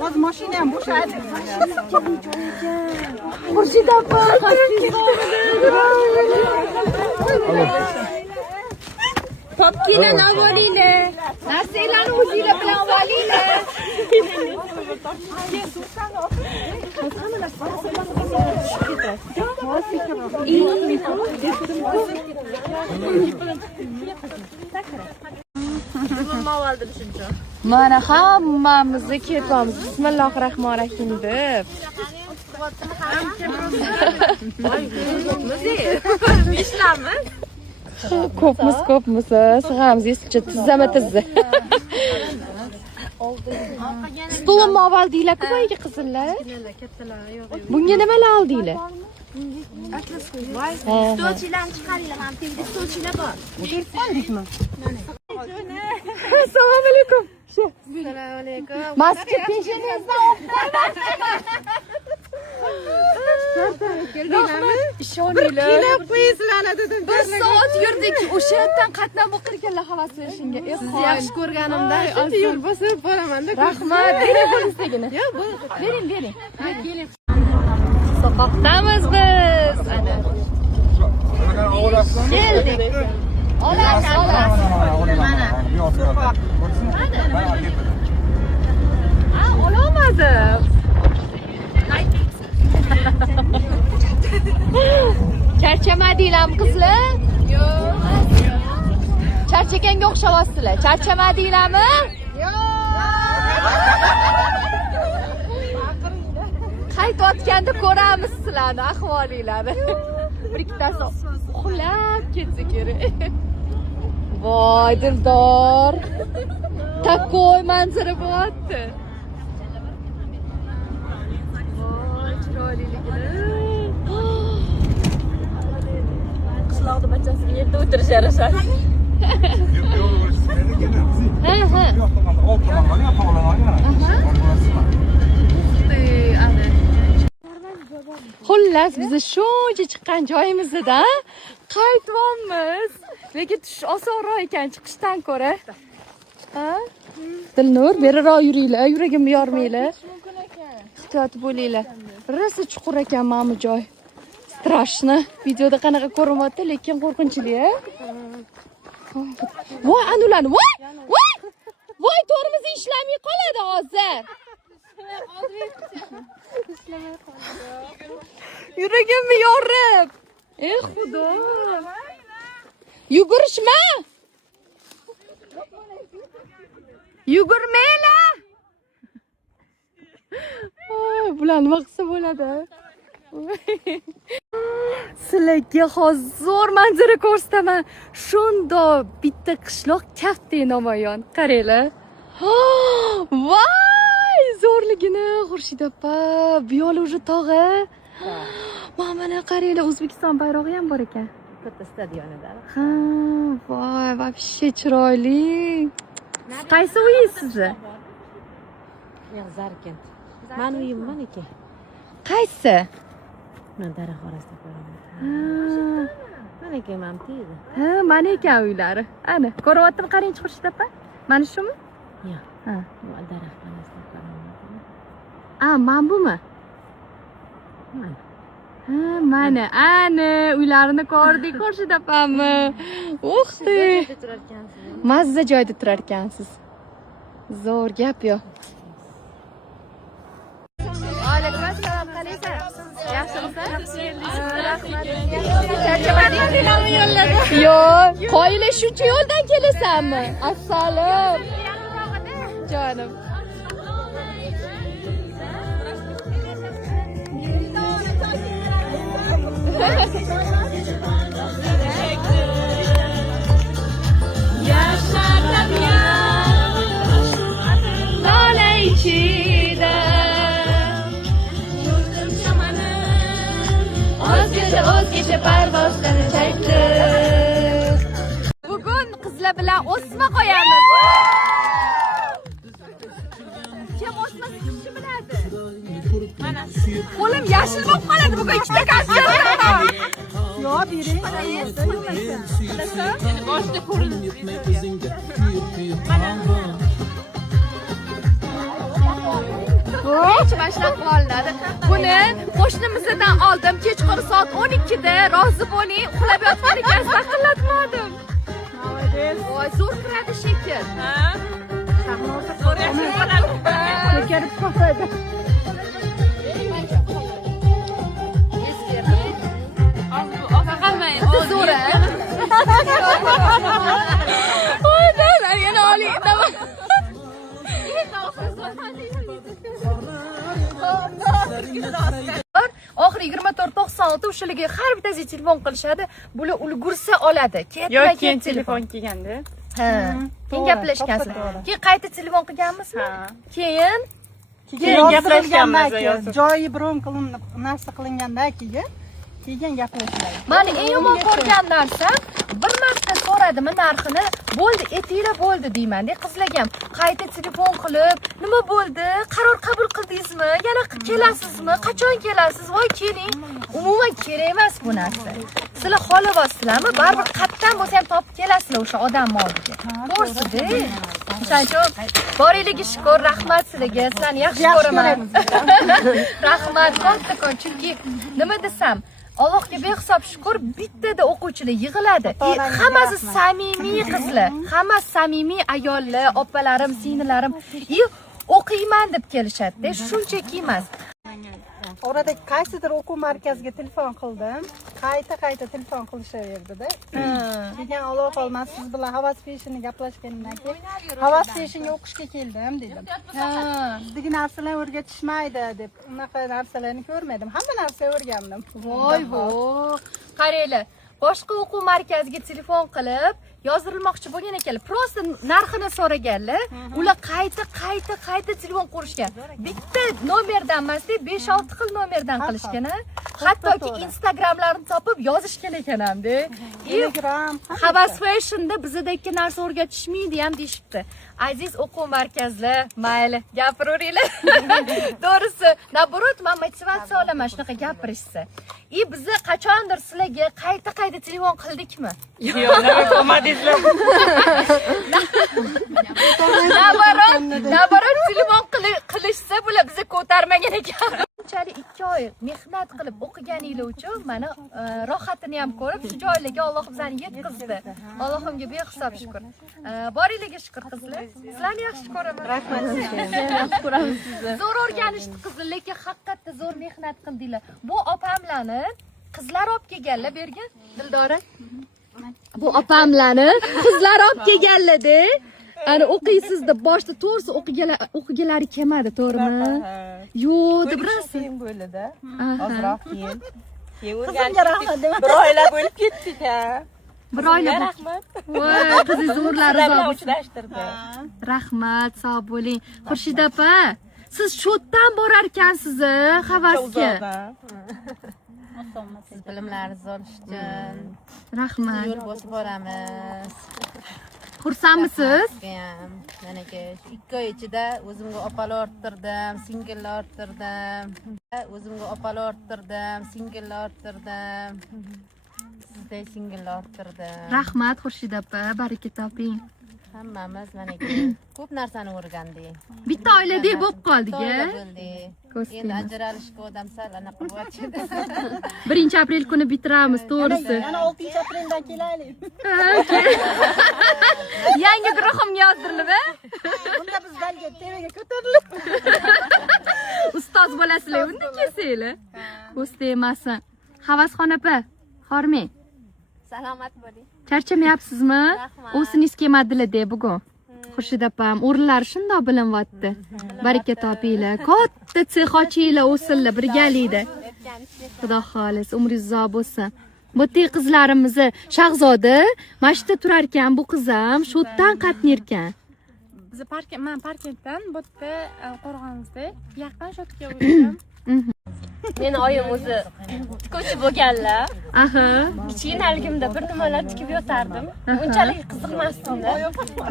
Hozir mashina ham bo'shadi. Xurshid opa, Topkilar olinglar. Narsalarni o'zinglar bilan olinglar. Mana hammamizni ketyapmiz. Bismillahirrohmanirrohim deb. Ko'pmiz. Sig'amiz eskicha tizza. Stolimni oldinglar-ku boyagi qizillar. Bunga nimalar oldinglar? Stolchilarni chiqaringlar, mana bu yerda stolchilar bor. O'tirdikmi? Assalomu alaykum. Assalomu alaykum. Masjid peshinangizdan ishoninglar. Kelib qo'yinglar dedim. Bir soat yurdik. O'sha yerdan qatnab o'qirganlar havas berishingga. Sizni yaxshi ko'rganimdan Yo'l bosib boraman-da. Rahmat. Bering bo'lsagina. Yo'q, Bering. Keling. Soqoqdamiz biz. Ana. Keldik. Olasiz. Mana. Olamadim. Charchamadinglarmi qizlar? Yo'q. Charchaganga o'xshaysizlar. Charchamadinglarmi? Qaytayotganda ko'ramiz sizlarni ahvolinglarni. Bir ikkitasi uxlab ketsa kerak. Voy Dildor. Takoy manzara bo'lyapti. Voy chiroyliligini. Qishloqda bachasiga yerda o'tirishar ashar. Xullas biz shuncha chiqqan joyimizda qaytyapmiz. Lekin tush osonroq ekan chiqishdan ko'ra. Ha? Dilnur, beriroq yuringlar, yuragimni yormanglar. Ehtiyot bo'linglar. Rosa chuqur ekan mana bu joy. Strashni. Videoda qanaqa ko'rinyapti, lekin qo'rqinchli, a? Voy, anularni, voy! Voy, tormoz ishlamay qoladi hozir. Yuragimni yorib. Xudo. Yugurishma. Yugurmanglar. Bular nima qilsa bo'ladi? Sizlarga hozir manzara ko'rsataman. Shundoq bitta qishloq kaftdek namoyon. Qaranglar. Voy, zo'rligini Xurshid opa, bu yo'l уже tog'i. Mana qaranglar, O'zbekiston bayrog'i ham bor ekan. Katta stadionida. Ha, voy, вообще chiroyli. Qaysi uyingiz sizni? Men Zarkent. Mani uyim maniki. Qaysi? Men daraxt orasida ko'raman. Maniki ham tiydi. Ha, mana ekan uylari. Ana, ko'ryaptimi qarang Xurshid opa? Mana shumi? Yo'q. Ha. Daraxt orasida ko'raman. Mana bumi? Mana. Ha, mana, ana uylarini ko'rdik Xurshid opammi? Mazza joyda turar ekansiz. Zo'r gap yo'q. Alaykum assalom, qalaysan? Yaxshimisiz? Rahmat. Charchamadinglarmi yo'llarda? Yo'q, qoyilashuvchi yo'ldan kelasanmi? Assalom. Jonim. Yaşar tabiat lale içinde yurdum çamanı o'zgacha parvozlarni chayqdi. Bugun qizlar bilan o'sma qo'yamiz. Kim o'sma chiqishni biladi? Mana qo'lim yashil bo'lib qoladi bugun ikkita konsertda. Yo, bering. Boshda ko'rinadi. birinchi mana shunaqa qilib olinadi. Buni qo'shnimizdan oldim. Kechqurun soat 12 da. Rozi bo'ling, uxlab yotgan ekansiz, taqillatmadim. Voy, zo'r kiradi shekil. Ha? Zo'r kiradi. Kelib qoladi. Zo'r. Voy, yana oling. Oxiri 24.96 o'shalarga har bittasi telefon qilishadi. Bular ulgursa oladi. Keyin telefon kelganda. Ha. Keyin gaplashgansiz. Keyin qayta telefon qilganmizmi? Keyin gaplashganmiz. Joyi bron qilinib, narsa qilingandan keyin gaplashiladi. Mani eng yomon ko'rgan narsam, bir marta so'radimmi narxini, bo'ldi, etinglar bo'ldi deyman-da. Qizlarga ham qayta telefon qilib, nima bo'ldi? Qaror qabul qildingizmi? Yana kelasizmi? Qachon kelasiz? Voy, keling. Umuman kerak emas bu narsa. Sizlar xohlavasizlarmi? Baribir qatdan bo'lsa ham topib kelasizlar o'sha odam oldiga. To'g'risi-da. O'shaning uchun boringlarga shukr, rahmat sizlarga. Sizlarni yaxshi ko'raman. Rahmat, kattakon. Chunki nima desam, Allohga behisob shukr, bittada o'quvchilar yig'iladi. Hammasi samimiy qizlar, hammasi samimiy ayollar, opalarim, singllarim. O'qiyman deb kelishadi-da, shunchaki emas. Orada qaysidir o'quv markaziga telefon qildim. Qayta telefon qilishaverdi-da. Keyin Alloh qolmas, siz bilan havas peshinni gaplashganimdan keyin havas peshinga o'qishga keldim dedim. Bizdagi narsalar o'rgatishmaydi deb, unaqa narsalarni ko'rmadim. Hamma narsa o'rgandim. Voy, qaranglar. Boshqa o'quv markaziga telefon qilib, yozdirilmoqchi bo'lgan ekanlar. Prosta narxini so'raganlar. Ular qayta telefon qurishgan. Bitta nomerdan emas-da, 5-6 xil nomerdan qilishgan. Hattoki Instagramlarini topib yozishgan ekan ham-da. Telegram, Havas Fashionda bizda ikki narsa o'rgatishmaydi ham deyshibdi. Aziz o'quv markazlar, mayli, gapiravringlar. To'g'risi, naborot, men motivatsiya olaman shunaqa gapirishsa. Bizni qachondir sizlarga qayta telefon qildikmi? Yo'q, nima qilmadingizlar? Naborot telefon qilishsa, bular bizni ko'tarmagan ekan. Bunchalik 2 oy mehnat qilib o'qiganingiz uchun mana rohatini ham ko'rib, shu joylarga Alloh bizani yetkazdi. Allohimga behisob shukr. Boringlarga shukr qizlar. Sizlarni yaxshi ko'raman. rahmat sizga. Yaxshi ko'ramiz sizni. Zo'r o'rganishdi qizlar, lekin haqiqatda zo'r mehnat qildinglar. Bu opamlarni qizlar olib kelganlar bergan Dildora. Bu opamlarni qizlar olib kelganlar-da. Ana o'qiysizda boshda to'g'risi o'qiganlari kelmadi, to'g'rimi? Yo'q, deb bilasiz. Keyin bo'ldi-da. Ozroq keyin. Qizimga rahmat dema. Bir oila bo'lib ketdik-a. Bir oila. Rahmat. Voy, qizingiz zo'rlari bilan zo'r. uchrashtirdi. Rahmat, sog' bo'ling. Xurshid opa, siz sho'tdan borar ekansiz, havasga. Siz bilimlaringiz o'rishsin. Rahmat. Yo'l bosib boramiz. Xursandmisiz? Mana shu 2 oy ichida o'zimga opalar orttirdim, singillar orttirdim. O'zimga opalar orttirdim, singillar orttirdim. Sizday singillar orttirdim. Rahmat Xurshid opa, baraka toping. Hammamiz mana ko'p narsani o'rgandik. Bitta oiladek bo'lib qoldik-a. Endi ajralishga odam sal anaqa bo'lyapti. 1-aprel kuni bitiramiz, to'g'risi. Yana 6-apreldan kelaylik. Yangi guruhimga yozdirilib-a? Unda bizdan TVga ko'tarilib. Ustoz bo'lasizlar, unda kelsanglar. Bo'sti emasin. Havasxon opa, hormang. Salomat bo'ling. Charchamayapsizmi? O'singiz kelmadilar-da bugun. Xurshid opam, o'rinlari shundoq bilinyapti. Baraka topinglar. Katta sex ochinglar, o'sinlar birgalikda. Xudo xolis, umringiz uzoq bo'lsin. Bu qizlarimizni Shahzoda mana shu yerda turar ekan, bu qiz ham sho'tdan qatnayar ekan. Biz men Parkentdan bu yerda Qo'rg'onimizda yaqin sho'tga o'tdim. Meni oyim o'zi tikuvchi bo'lganlar. Aha. Kichkinaligimda bir nimalar tikib yotardim. Unchalik qiziqmasdim-da.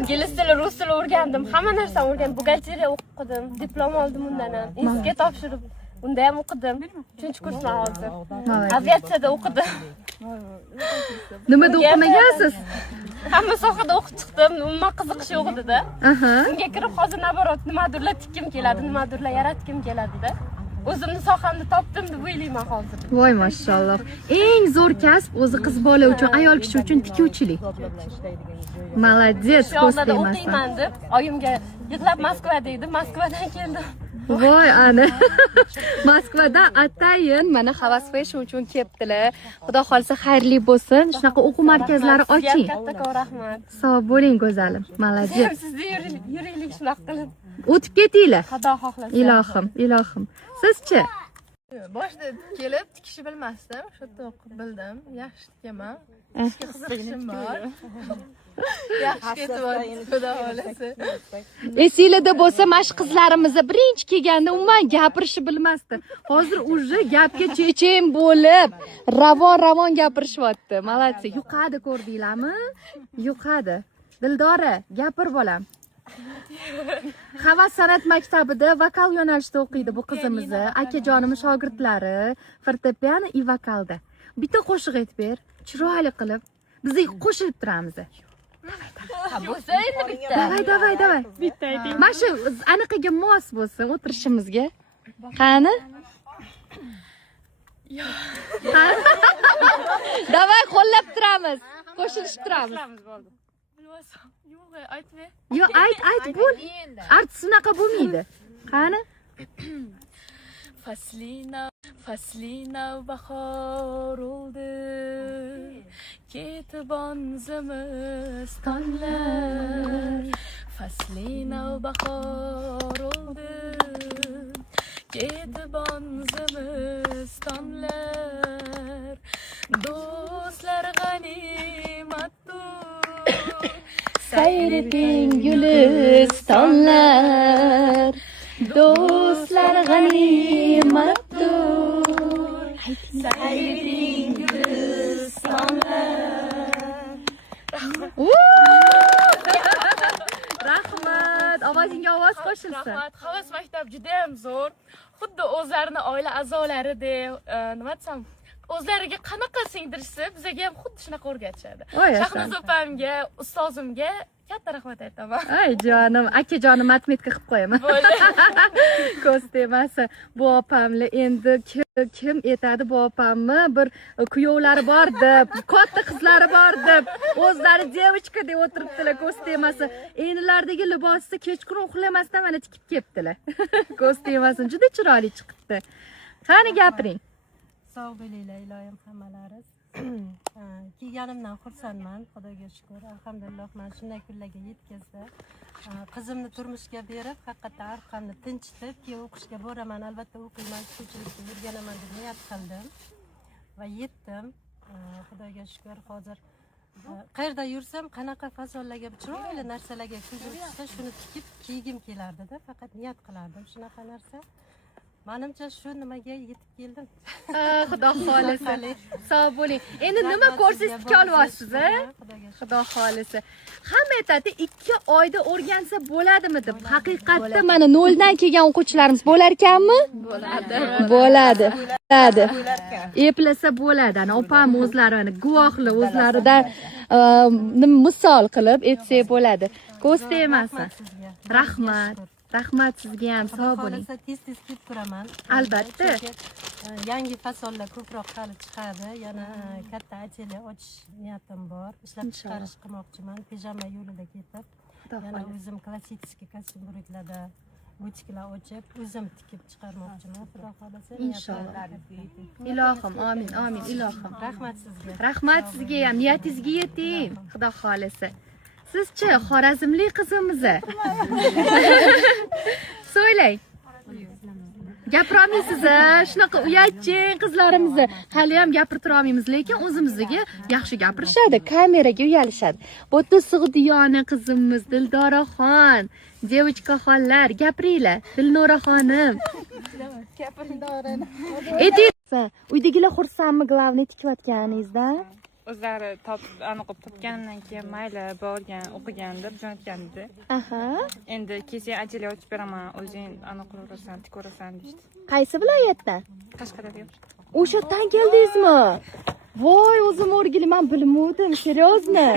Ingliz tili, rus tili o'rgandim. Hamma narsani o'rgandim. Buxgalteriya o'qidim. Diplom oldim undan ham. Institutga topshirib Unda ham o'qidim. 3-kursman hozir. Молодец. Aviatsiyada o'qidim. Nimada o'qimagansiz? Hamma sohada o'qib chiqdim. Umuman qiziqish yo'q edi-da. Aha. Unga kirib hozir naborot nimadirlar tikkim keladi, nimadirlar yaratkim keladi-da. O'zimni sohamni topdim deb o'ylayman hozir. Voy mashalloh. Eng zo'r kasb o'zi qiz bola uchun, ayol kishi uchun tikuvchilik. Молодец, Yo'lda ko'z o'qiyman deb oyimga yig'lab Moskvada edi. Moskvadan keldim. Voy ana. Moskvadan atayin mana havas fashion uchun kelibdilar. Xudo xolsa xayrli bo'lsin. Shunaqa o'quv markazlari oching. Kattakon rahmat. Sog' bo'ling go'zalim. Молодец. Sizni yuraylik shunaqa qilib. O'tib ketinglar. Xudo xohlasa. Ilohim, ilohim. Sizchi? Boshida kelib tikishni bilmasdim. Shu yerda o'qib bildim. Yaxshi tikaman. Qiziqishim bor. Yaxshi ketyapti, xudo xolasa. Esinglarda bo'lsa, mashq qizlarimiz birinchi kelganda umuman gapirishni bilmasdi. Hozir уже gapga chechen bo'lib, ravon gapirishyapti. Молодцы. Yuqadi ko'rdinglarmi? Yuqadi. Dildora, gapir bolam. Havas san'at maktabida vokal yo'nalishida o'qiydi bu qizimiz. Akajonim shogirdlari fortepiano i vokalda. Bitta qo'shiq aytib ber, chiroyli qilib. Biz qo'shilib turamiz. Bo'lsa endi bitta. Davay. Bitta ayting. Mana shu aniqiga mos bo'lsin o'tirishimizga. Qani? Davay qo'llab turamiz. Qo'shilib turamiz. Yo'q, aytma. Yo, ayt bo'l. Artist unaqa bo'lmaydi. Qani? Faslina bahor oldu, ketib zimistonlar. Faslina bahor oldu, ketib zimistonlar. Do'stlar g'animatdur, Sayr eting gulistonlar. Do'stlar g'animatdur. Sayr eting gulistonlar. Rahmat. Ovozingga ovoz qo'shilsin. rahmat. Havas maktab juda ham zo'r. Xuddi o'zlarini oila a'zolaridek, nima desam, o'zlariga qanaqa singdirishsa, bizga ham xuddi shunaqa o'rgatishadi. Shahnoz opamga, ustozimga katta rahmat aytaman. Ay jonim, akajonim matmetka qilib qo'yaman. Ko'z temasi. Bu opamni endi kim aytadi bu opamni? Bir kuyovlari bor deb, katta qizlari bor deb, o'zlari девочка deb o'tiribdilar ko'z temasi. Eynlardagi libosni kechqurun uxlamasdan mana tikib kelibdilar. Ko'z temasi juda chiroyli chiqibdi. Qani gapiring. Sog' bo'linglar iloyim hammalari. Kelganimdan xursandman, Xudoga shukr. Alhamdulillah, men shunday kunlarga yetkazdi. Qizimni turmushga berib, haqiqatan orqamni tinchitib, keyin o'qishga boraman, albatta o'qiyman, tikuvchilikka o'rganaman deb niyat qildim va yetdim. Xudoga shukr, hozir qayerda yursam, qanaqa fasonlarga, chiroyli narsalarga ko'zim tushsa, shuni tikib kiygim kelardi-da, faqat niyat qilardim shunaqa narsa. Menimcha shu nimaga yetib keldim. Xudo xolisa. Sog' bo'ling. Endi nima ko'rsangiz tika olyapsiz, Xudo xolisa. Hamma aytadi 2 oyda o'rgansa bo'ladimi deb. Haqiqatda mana 0 dan kelgan o'quvchilarimiz bo'lar ekanmi? Bo'ladi. Eplasa bo'ladi. Ana opam o'zlari mana guvohlar o'zlaridan misol qilib aytsak bo'ladi. Ko'z tegmasin. Rahmat. Rahmat sizga ham, sog' bo'ling. Tez kelib turaman. Albatta. Yangi fasonlar ko'proq hali chiqadi. Yana katta ateliye ochish niyatim bor. Ishlab chiqarish qilmoqchiman. Pijama yo'lida ketib, yana o'zim klassik kostyumlarga butiklar ochib, o'zim tikib chiqarmoqchiman. Xudo xolasa. Inshaalloh. Ilohim, amin, ilohim. Rahmat sizga. Rahmat sizga ham, niyatingizga yeting. Xudo xolasa. Sizchi, Xorazmli qizimiz. So'ylang. Gapirolmaysiz, shunaqa uyatchin qizlarimizni hali ham gapirtira olmaymiz, lekin o'zimizga yaxshi gapirishadi, kameraga uyalishadi. Bo'tda Sig'diyona qizimiz, Dildoraxon, девочка xonlar, gapiringlar, Dilnora xonim. Gapiring Dorani. Uydagilar xursandmi, glavni tikayotganingizda? o'zlari topib aniqib topganimdan keyin mayli borgan o'qigan deb jo'natgan edi. Aha. Endi keyin ajal yozib beraman, o'zing aniqlayverasan, tikorasan deydi. Qaysi viloyatdan? Qashqadaryo. O'sha yerdan keldingizmi? Voy, o'zim o'rgili, men bilmovdim, seryozni.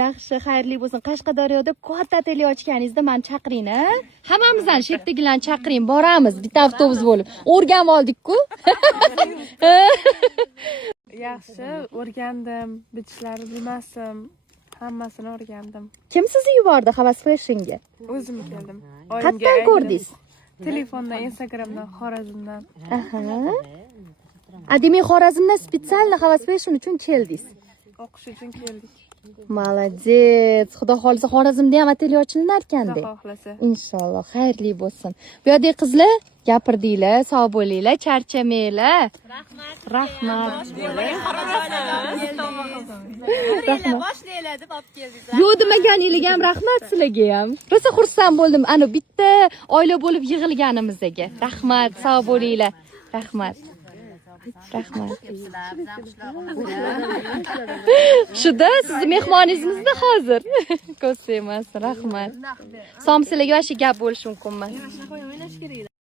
Yaxshi, xayrli bo'lsin. Qashqadaryoda katta ateliye ochganingizda meni chaqiring, ha? Hammamizdan shektigilarni chaqiring, boramiz bitta avtobus bo'lib. O'rganib oldik-ku. Yaxshi, o'rgandim. Bitishlarni bilmasdim. Hammasini o'rgandim. Kim sizni yubordi Havas Fashionga? O'zim keldim. Qayerdan ko'rdingiz? Telefondan, Instagramdan, Xorazmdan. Aha. Demak, Xorazmdan spesial Havas Fashion uchun keldingiz. O'qish uchun keldik. Молодец. Xudo xolisa Xorazmda ham ateliye ochilinar ekanda. Xudo xohlasa. Inshaalloh, xayrli bo'lsin. Bu yerdagi qizlar gapirdinglar, sog' bo'linglar, charchamanglar. Rahmat. Boshlaylar deb olib keldik. Yo'q demaganingizga ham rahmat sizlarga ham. Rosa xursand bo'ldim. Ana bitta oila bo'lib yig'ilganimizga. Rahmat, sog' bo'linglar. Rahmat. Rahmat. Shuda sizni mehmoningizda hozir. Ko'z emas, rahmat. Som sizlarga yoshi gap bo'lishi mumkin emas.